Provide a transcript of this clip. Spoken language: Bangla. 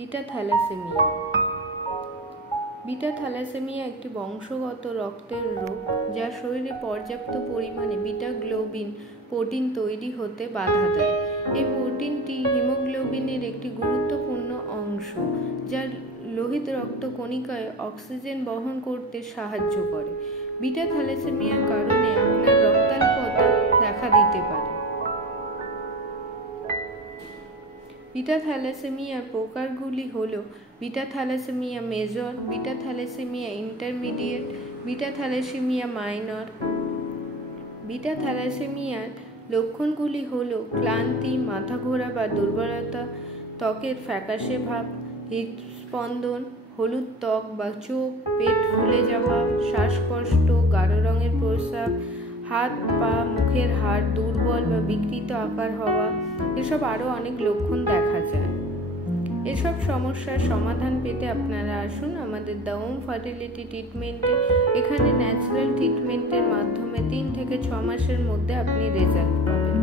Beta thalassaemia. বিটা থ্যালাসেমিয়া একটি বংশগত রক্তের রোগ, যা শরীরে পর্যাপ্ত পরিমাণে বিটা গ্লোবিন প্রোটিন তৈরি হতে বাধা দেয়। এই প্রোটিনটি হিমোগ্লোবিনের একটি গুরুত্বপূর্ণ অংশ, যা লোহিত রক্তকণিকায় অক্সিজেন বহন করতে সাহায্য করে। বিটা থ্যালাসেমিয়ার কারণে আপনার রক্তাল্পতা দেখা দিতে পারে। বিটা থ্যালাসেমিয়ার প্রকারগুলি হল beta thalassaemia major, beta thalassaemia intermediate, beta thalassaemia minor. Beta থ্যালাসেমিয়ার লক্ষণগুলি হল ক্লান্তি, মাথা ঘোরা বা দুর্বলতা, ত্বকের ফ্যাকাশে ভাব, হৃদস্পন্দন, হলুদ ত্বক বা চোখ, পেট ফুলে যাওয়া, শ্বাসকষ্ট, গাঢ় রঙের প্রস্রাব, হাত পা মুখের হাড় দুর্বল বা বিকৃত আকার হওয়া, এসব আরও অনেক লক্ষণ দেখা যায়। এসব সমস্যার সমাধান পেতে আপনারা আসুন আমাদের দ্য ওম ফার্টিলিটি ট্রিটমেন্টে। এখানে ন্যাচারাল ট্রিটমেন্টের মাধ্যমে 3 থেকে 6 মাসের মধ্যে আপনি রেজাল্ট পাবেন।